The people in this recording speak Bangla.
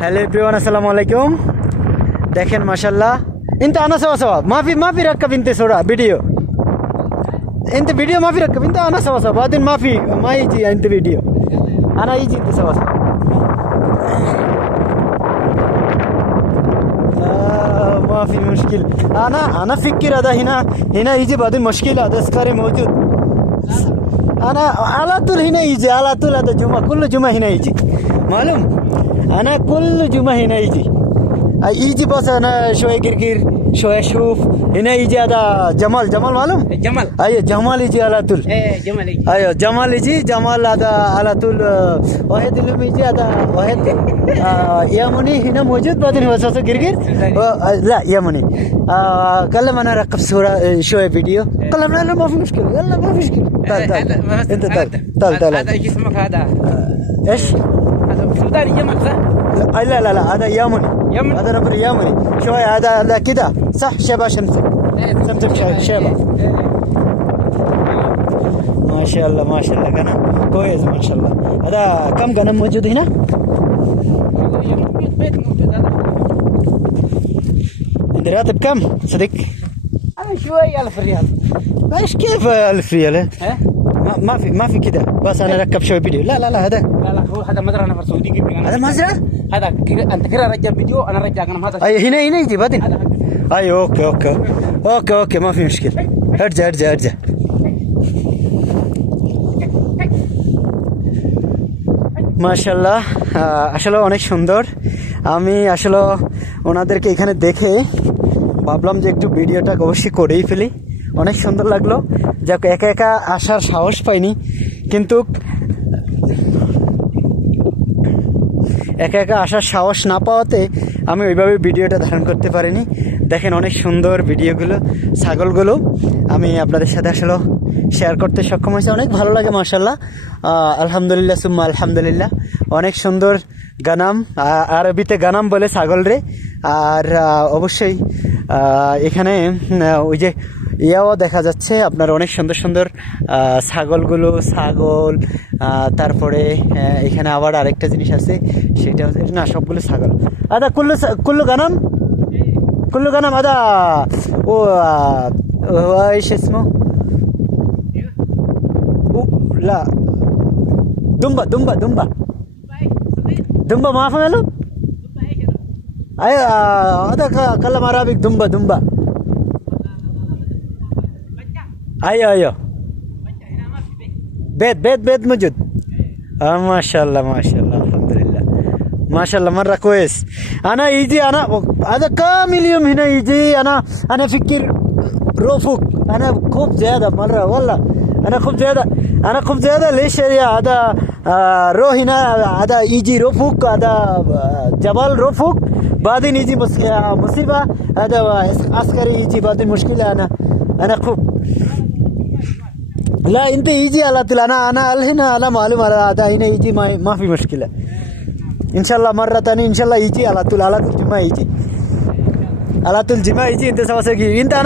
হ্যালো এভরিওয়ান আসসালামু আলাইকুম দেখেন মাসাল্লাহ ইনতে আনা সওয়া সওয়া মাফি মাফি রাক্কা বিনতে সোড়া ভিডিও। ইনতে ভিডিও মাফি রাক্কা বিনতে আনা সওয়া সওয়া বাদিন মাফি মা ইজি, ইনতে ভিডিও। আনা ইজি ইনতে সওয়া সওয়া ما في مشكل انا انا فكر هذا হিনা هنا يجي بعدين مشكله هذا سكاري موجود انا على طول هنا يجي على طول هذا جمعه كل جمعه هنا يجي معلوم انا كل جمعه هنا يجي آه، يجي بس انا شويه قرقير شويه اشوف هنا يجي هذا جمال جمال معلوم جمال ايوه جمال يجي على طول ايه جمال يجي ايوه جمال يجي جمال هذا على طول آه، واحد اللي يجي هذا واحد آه، يمني هنا موجود بعدين هو اساسا قرقير آه، لا يمني آه، كلم انا ركب صوره آه، شويه فيديو كلم لا لا ما في مشكله يلا ما في مشكله تعال تعال هذا- انت هذا- تعال تعال هذا تعال جسمك هذا ايش؟ سوداني جمل صح؟ لا لا لا, هذا يمني يمني؟ هذا نفر يمني شوية هذا هذا كده صح شبه إيه. شا- شيبة. إيه. ما شاء الله ما شاء الله غنم كويس ما شاء الله هذا كم غنم موجود هنا؟ موجود بيت موجود هذا انت راتب كم صديق؟ هذا شوية ألف ريال ايش كيف ألف ريال؟ ها؟ ما, ما في ما في كده بس انا ركب شوي فيديو لا لا لا هذا لا لا هو هذا مزرعة نفر سعودي قبل أنا هذا مزرعة؟ هذا كده- أنت كده رجع فيديو أنا رجع أنا هذا اي هنا هنا يجي بعدين هذا ايوه اوكي اوكي اوكي اوكي ما في مشكله ارجع ارجع ارجع মাশাল্লাহ আহ, আসলে অনেক সুন্দর আমি আসলে ওনাদেরকে এখানে দেখে ভাবলাম যে একটু ভিডিওটা অবশ্যই করেই ফেলি। অনেক সুন্দর লাগল। যাক, একা একা আসার সাহস পাইনি, কিন্তু একা একা আসার সাহস না পাওয়াতে আমি ওইভাবে ভিডিওটা ধারণ করতে পারিনি। দেখেন অনেক সুন্দর ভিডিওগুলো, ছাগলগুলো। আমি আপনাদের সাথে আসলে শেয়ার করতে সক্ষম হয়েছে। অনেক ভালো লাগে মার্শাল্লাহ আলহামদুলিল্লাহ, সুম্মা, আলহামদুলিল্লাহ। অনেক সুন্দর গানাম আরবিতে গানাম বলে ছাগল রে। আর অবশ্যই এখানে ওই যে ইয়াও দেখা যাচ্ছে, আপনার অনেক সুন্দর সুন্দর ছাগলগুলো, ছাগল তারপরে এখানে আবার আরেকটা জিনিস আছে, সেটা হচ্ছে, না, সবগুলো ছাগল। আদা, কুল্লু কুল্লু গানাম কুল্লু গানাম আদা! ও শেষমো লা। দুম্বা দুম্বা দুম্বা। দুম্বা, মাফ মেলো أيوه هذا أيوه أيوه. بيت بيت بيت موجود. آه ما شاء الله ما شاء الله الحمد لله ما شاء الله مرة كويس. أنا يجي أنا هذا كامل يوم هنا يجي أنا أنا فكر روفوك أنا خوب زيادة مرة والله. أنا خوب زيادة أنا خوب زيادة. ليش هذا آه، رو هنا هذا يجي روفوك هذا آه، جبل روفوك بعدين يجي مس- آه، مصيبة هذا عسكري يجي بعدين مشكلة أنا أنا خوب لا انت يجي على طول انا انا هنا انا معلوم على هذا هنا يجي ما, ما في مشكله ان شاء الله مره ثانيه ان شاء الله يجي على طول على طول جمعه يجي على طول جمعه يجي انت سوا سوا انت أنا